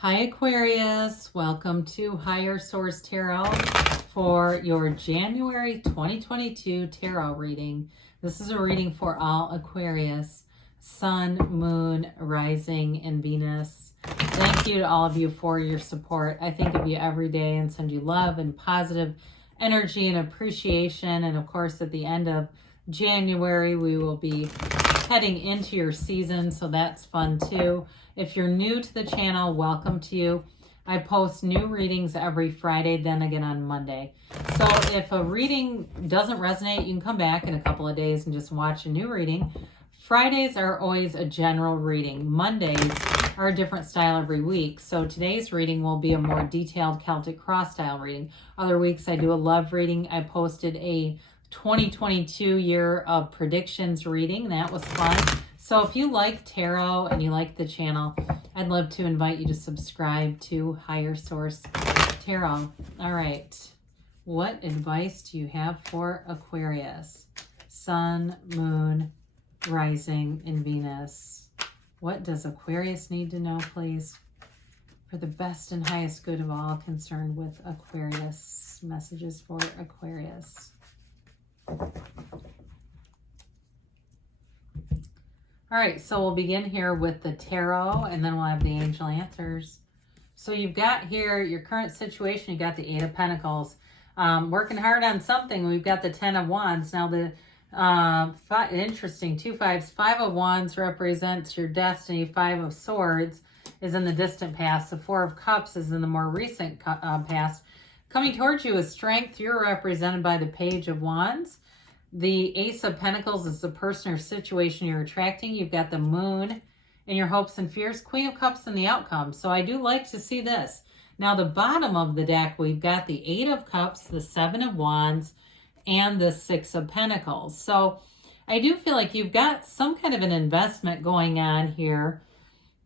Hi Aquarius, welcome to Higher Source Tarot for your January 2022 tarot reading. This is a reading for all Aquarius, Sun, Moon, Rising, and Venus. Thank you to all of you for your support. I think of you every day and send you love and positive energy and appreciation. And of course, at the end of January, we will be heading into your season, so that's fun too. If you're new to the channel, welcome to you. I post new readings every Friday, then again on Monday. So if a reading doesn't resonate, you can come back in a couple of days and just watch a new reading. Fridays are always a general reading. Mondays are a different style every week. So today's reading will be a more detailed Celtic cross style reading. Other weeks I do a love reading. I posted a 2022 year of predictions reading. That was fun. So if you like tarot and you like the channel, I'd love to invite you to subscribe to Higher Source Tarot. All right. What advice do you have for Aquarius? Sun, Moon, Rising, and Venus. What does Aquarius need to know, please? For the best and highest good of all concerned with Aquarius. Messages for Aquarius. All right, so we'll begin here with the tarot, and then we'll have the angel answers. So you've got here your current situation. You got the Eight of Pentacles. Working hard on something. We've got the Ten of Wands. Now the interesting, two fives. Five of Wands represents your destiny. Five of Swords is in the distant past. The Four of Cups is in the more recent past. Coming towards you is strength. You're represented by the Page of Wands. The Ace of Pentacles is the person or situation you're attracting. You've got the Moon in your hopes and fears. Queen of Cups in the outcome. So I do like to see this. Now the bottom of the deck, we've got the Eight of Cups, the Seven of Wands, and the Six of Pentacles. So I do feel like you've got some kind of an investment going on here.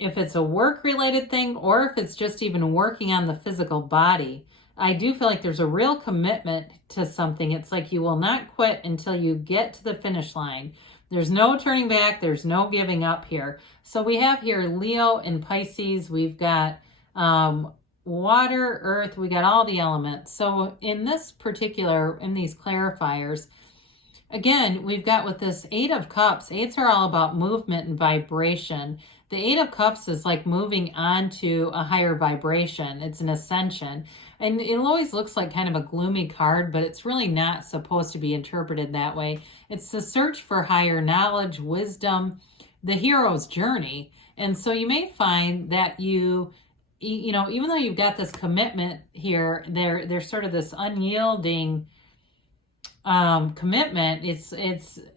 If it's a work-related thing or if it's just even working on the physical body, I do feel like there's a real commitment to something. It's like you will not quit until you get to the finish line. There's no turning back. There's no giving up here. So we have here Leo and Pisces. We've got water, earth. We got all the elements. So in this particular, in these clarifiers, again, we've got with this Eight of Cups, eights are all about movement and vibration. The Eight of Cups is like moving on to a higher vibration. It's an ascension. And it always looks like kind of a gloomy card, but it's really not supposed to be interpreted that way. It's the search for higher knowledge, wisdom, the hero's journey. And so you may find that you know, even though you've got this commitment here, there's sort of this unyielding commitment.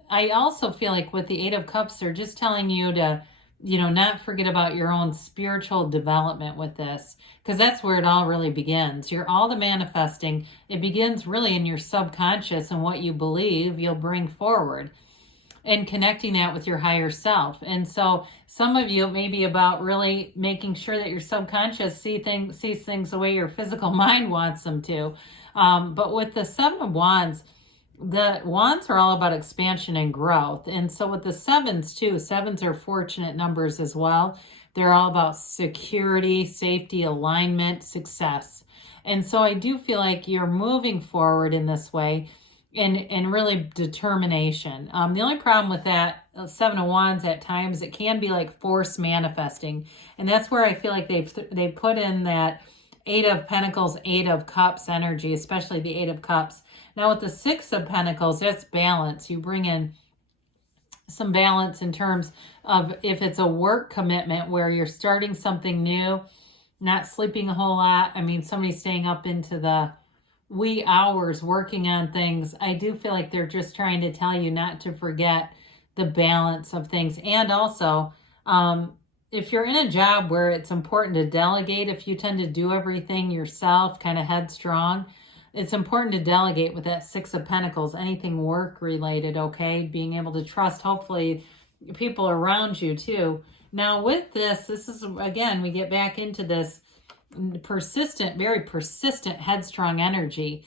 I also feel like with the Eight of Cups, they're just telling you to, you know, not forget about your own spiritual development with this, because that's where it all really begins. You're all the manifesting. It begins really in your subconscious, and what you believe you'll bring forward, and connecting that with your higher self. And so some of you, it may be about really making sure that your subconscious sees things the way your physical mind wants them to. But with the Seven of Wands, the wands are all about expansion and growth. And so with the sevens too, sevens are fortunate numbers as well. They're all about security, safety, alignment, success. And so I do feel like you're moving forward in this way and really determination. The only problem with that Seven of Wands at times, it can be like force manifesting. And that's where I feel like they put in that Eight of Pentacles, Eight of Cups energy, especially the Eight of Cups. Now with the Six of Pentacles, that's balance. You bring in some balance in terms of if it's a work commitment where you're starting something new, not sleeping a whole lot. I mean, somebody staying up into the wee hours working on things. I do feel like they're just trying to tell you not to forget the balance of things. And also, if you're in a job where it's important to delegate, if you tend to do everything yourself, kind of headstrong, it's important to delegate with that Six of Pentacles, anything work related, okay? Being able to trust, hopefully, people around you too. Now with this is, again, we get back into this persistent, very persistent, headstrong energy.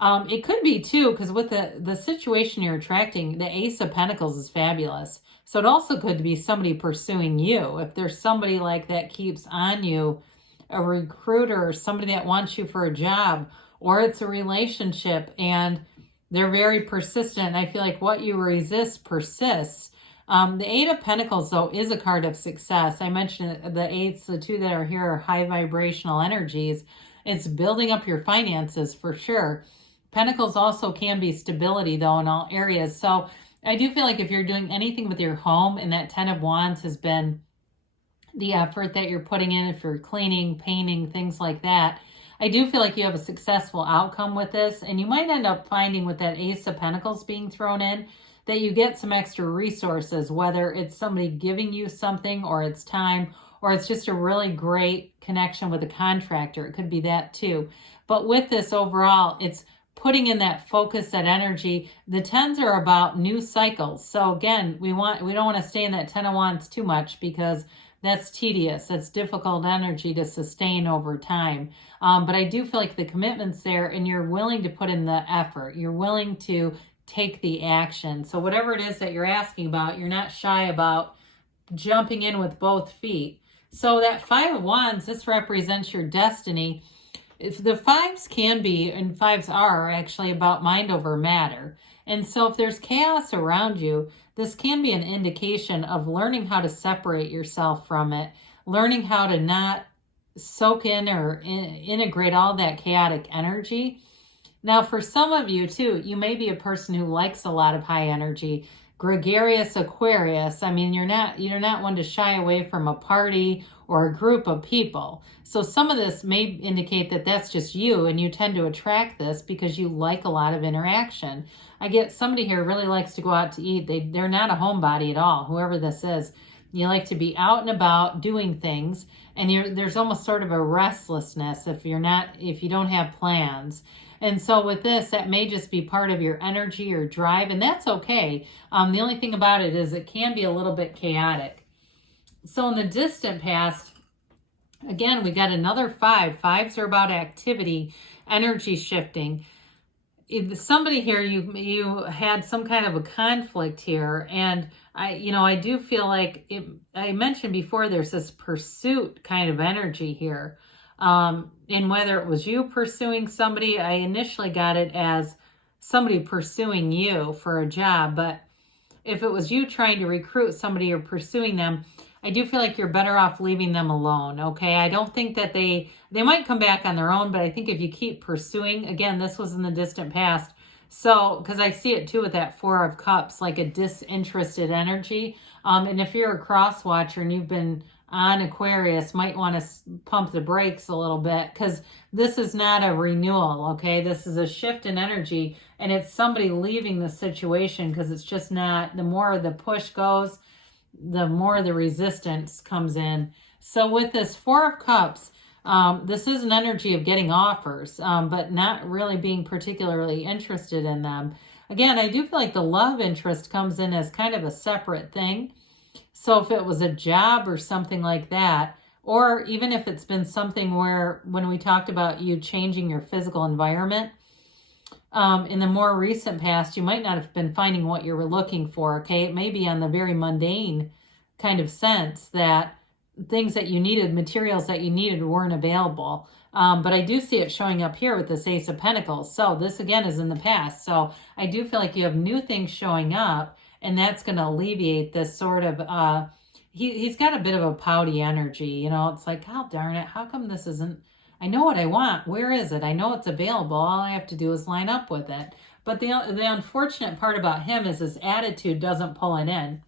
It could be too, because with the situation you're attracting, the Ace of Pentacles is fabulous. So it also could be somebody pursuing you. If there's somebody like that keeps on you a recruiter or somebody that wants you for a job, or it's a relationship and they're very persistent. I feel like what you resist persists. The Eight of Pentacles, though, is a card of success. I mentioned the eights, the two that are here are high vibrational energies. It's building up your finances for sure. Pentacles also can be stability, though, in all areas. So I do feel like if you're doing anything with your home, and that Ten of Wands has been the effort that you're putting in, if you're cleaning, painting, things like that, I do feel like you have a successful outcome with this. And you might end up finding with that Ace of Pentacles being thrown in, that you get some extra resources, whether it's somebody giving you something, or it's time, or it's just a really great connection with a contractor. It could be that too. But with this overall, it's putting in that focus, that energy. The tens are about new cycles. So again, we don't want to stay in that Ten of Wands too much, because that's tedious. That's difficult energy to sustain over time. But I do feel like the commitment's there, and you're willing to put in the effort. You're willing to take the action. So whatever it is that you're asking about, you're not shy about jumping in with both feet. So that Five of Wands, this represents your destiny. If the fives can be, and fives are actually about mind over matter. And so if there's chaos around you, this can be an indication of learning how to separate yourself from it, learning how to not soak in or integrate all that chaotic energy. Now, for some of you too, you may be a person who likes a lot of high energy, gregarious Aquarius. I mean, you're not one to shy away from a party or a group of people. So some of this may indicate that that's just you, and you tend to attract this because you like a lot of interaction. I get somebody here really likes to go out to eat. They're not a homebody at all, whoever this is. You like to be out and about doing things, and there's almost sort of a restlessness if you don't have plans. And so with this, that may just be part of your energy or drive, and that's okay. The only thing about it is it can be a little bit chaotic. So in the distant past, again, we got another five. Fives are about activity, energy shifting. If somebody here, you had some kind of a conflict here, and I do feel like I mentioned before, there's this pursuit kind of energy here. And whether it was you pursuing somebody, I initially got it as somebody pursuing you for a job, but if it was you trying to recruit somebody or pursuing them, I do feel like you're better off leaving them alone, okay? I don't think that they might come back on their own, but I think if you keep pursuing, again, this was in the distant past, so, because I see it too with that Four of Cups, like a disinterested energy. And if you're a cross watcher and you've been on Aquarius, might want to pump the brakes a little bit, because this is not a renewal, okay? This is a shift in energy, and it's somebody leaving the situation because it's just not, the more the push goes, the more the resistance comes in. So with this Four of Cups, this is an energy of getting offers, but not really being particularly interested in them. Again, I do feel like the love interest comes in as kind of a separate thing. So if it was a job or something like that, or even if it's been something where, when we talked about you changing your physical environment, in the more recent past, you might not have been finding what you were looking for, okay? It may be on the very mundane kind of sense that things that you needed, materials that you needed, weren't available. But I do see it showing up here with this Ace of Pentacles. So this, again, is in the past. So I do feel like you have new things showing up, and that's going to alleviate this sort of, he's got a bit of a pouty energy, it's like, oh, darn it, how come this isn't, I know what I want, where is it? I know it's available, all I have to do is line up with it. But the unfortunate part about him is his attitude doesn't pull it in.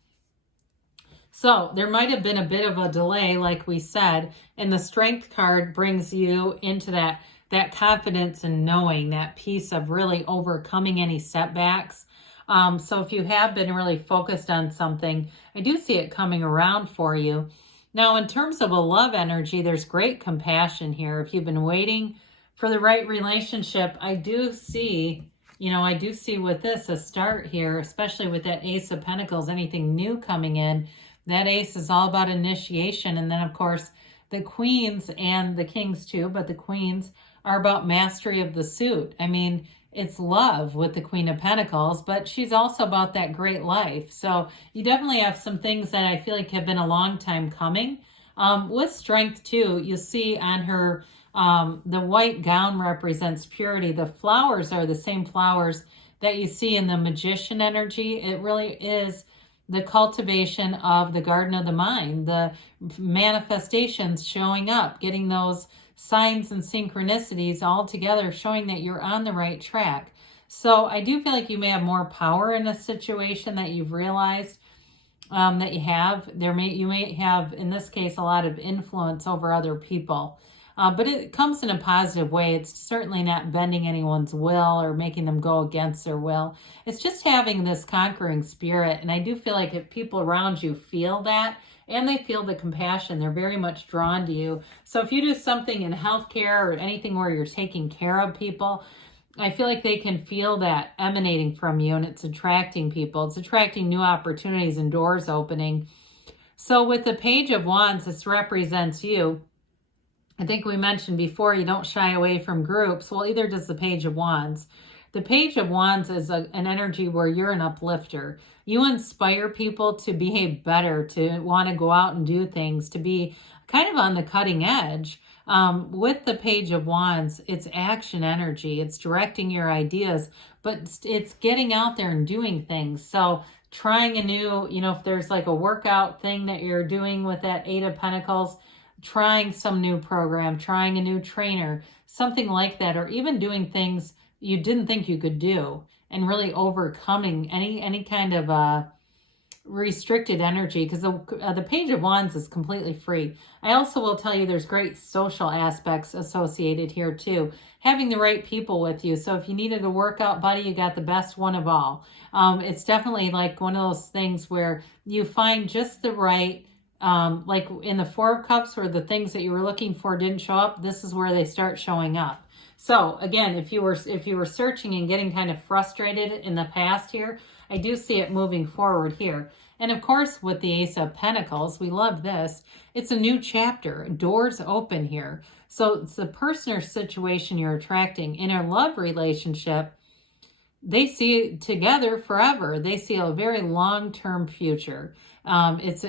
So there might have been a bit of a delay, like we said, and the Strength card brings you into that confidence and knowing, that piece of really overcoming any setbacks. So if you have been really focused on something, I do see it coming around for you. Now, in terms of a love energy, there's great compassion here. If you've been waiting for the right relationship, I do see with this a start here, especially with that Ace of Pentacles, anything new coming in. That ace is all about initiation. And then, of course, the queens and the kings too, but the queens are about mastery of the suit. I mean, it's love with the Queen of Pentacles, but she's also about that great life. So you definitely have some things that I feel like have been a long time coming. With strength too, you'll see on her, the white gown represents purity. The flowers are the same flowers that you see in the magician energy. It really is the cultivation of the garden of the mind, the manifestations showing up, getting those signs and synchronicities all together, showing that you're on the right track. So I do feel like you may have more power in a situation that you've realized that you have. You may have, in this case, a lot of influence over other people. But it comes in a positive way. It's certainly not bending anyone's will or making them go against their will. It's just having this conquering spirit. And I do feel like if people around you feel that, and they feel the compassion, they're very much drawn to you. So if you do something in healthcare or anything where you're taking care of people, I feel like they can feel that emanating from you, and it's attracting people. It's attracting new opportunities and doors opening. So with the Page of Wands, this represents you. I think we mentioned before, you don't shy away from groups. Well, either does the Page of Wands. The Page of Wands is an energy where you're an uplifter. You inspire people to behave better, to want to go out and do things, to be kind of on the cutting edge. With the Page of Wands, it's action energy. It's directing your ideas, but it's getting out there and doing things. So trying a new, if there's like a workout thing that you're doing with that Eight of Pentacles, trying some new program, trying a new trainer, something like that, or even doing things you didn't think you could do, and really overcoming any kind of restricted energy, because the Page of Wands is completely free. I also will tell you there's great social aspects associated here too. Having the right people with you. So if you needed a workout buddy, you got the best one of all. It's definitely like one of those things where you find just the right, like in the Four of Cups, where the things that you were looking for didn't show up, this is where they start showing up. So again, if you were searching and getting kind of frustrated in the past here, I do see it moving forward here. And of course, with the Ace of Pentacles, we love this. It's a new chapter. Doors open here. So it's the person or situation you're attracting. In a love relationship, they see it together forever. They see a very long-term future. Pentacles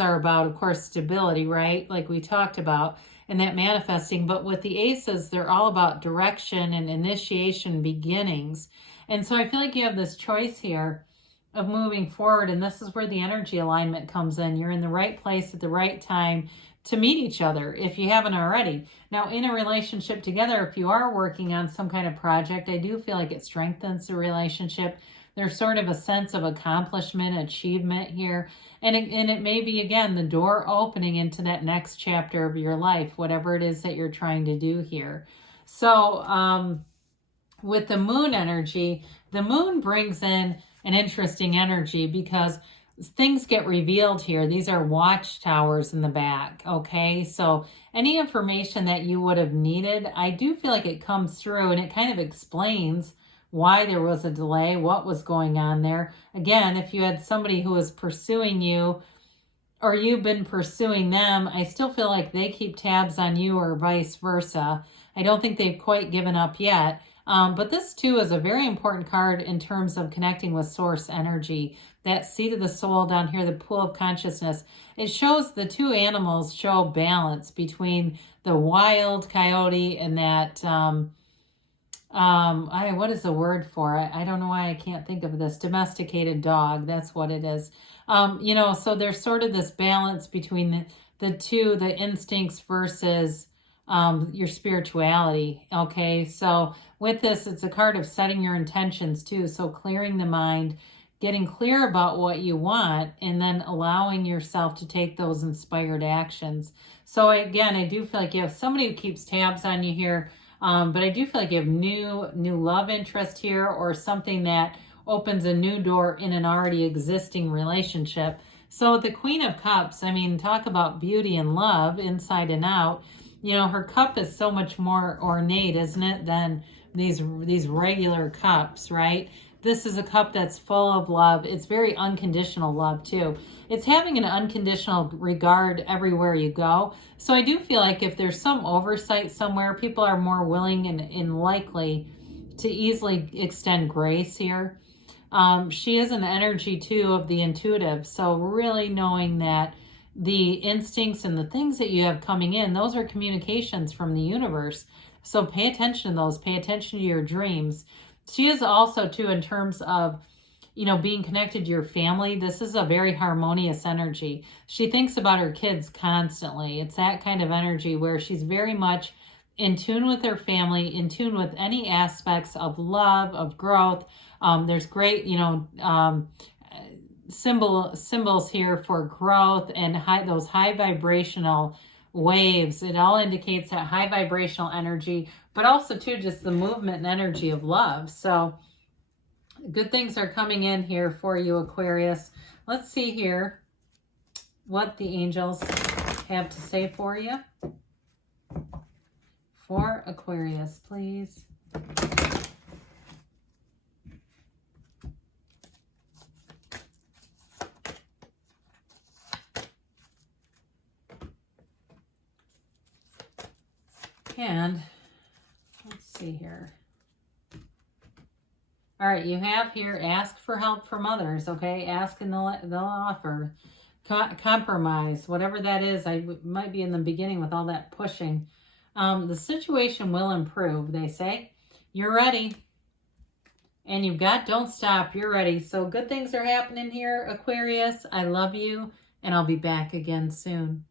are about, of course, stability, right? Like we talked about, and that manifesting. But with the aces, they're all about direction and initiation, beginnings. And so I feel like you have this choice here of moving forward, and this is where the energy alignment comes in. You're in the right place at the right time to meet each other, if you haven't already. Now, in a relationship together, if you are working on some kind of project, I do feel like it strengthens the relationship. There's sort of a sense of accomplishment, achievement here. And it may be, again, the door opening into that next chapter of your life, whatever it is that you're trying to do here. So with the moon energy, the moon brings in an interesting energy because things get revealed here. These are watchtowers in the back, okay? So any information that you would have needed, I do feel like it comes through, and it kind of explains why there was a delay, what was going on there. Again, if you had somebody who was pursuing you or you've been pursuing them, I still feel like they keep tabs on you, or vice versa. I don't think they've quite given up yet. But this too is a very important card in terms of connecting with source energy. That seat of the soul down here, the pool of consciousness. It shows the two animals show balance between the wild coyote and that, what is the word for it? I don't know why I can't think of this. Domesticated dog. That's what it is. So there's sort of this balance between the two, the instincts versus your spirituality. Okay, so with this, it's a card of setting your intentions too. So clearing the mind, getting clear about what you want, and then allowing yourself to take those inspired actions. So again, I do feel like you have somebody who keeps tabs on you here, but I do feel like you have new love interest here, or something that opens a new door in an already existing relationship. So the Queen of Cups, I mean, talk about beauty and love inside and out. Her cup is so much more ornate, isn't it, than these regular cups, right? This is a cup that's full of love. It's very unconditional love too. It's having an unconditional regard everywhere you go. So I do feel like if there's some oversight somewhere, people are more willing and likely to easily extend grace here. She is an energy too of the intuitive. So really knowing that the instincts and the things that you have coming in, those are communications from the universe. So pay attention to those. Pay attention to your dreams. She is also, too, in terms of, being connected to your family. This is a very harmonious energy. She thinks about her kids constantly. It's that kind of energy where she's very much in tune with her family, in tune with any aspects of love, of growth. There's great, symbols here for growth and those high vibrational waves. It all indicates that high vibrational energy, but also too just the movement and energy of love. So good things are coming in here for you, Aquarius. Let's see here what the angels have to say for you. For Aquarius, please. And let's see here. All right, you have here, ask for help from others, okay? Ask and they'll offer. Compromise, whatever that is. I might be in the beginning with all that pushing. The situation will improve, they say. You're ready. And you've got don't stop. You're ready. So good things are happening here, Aquarius. I love you, and I'll be back again soon.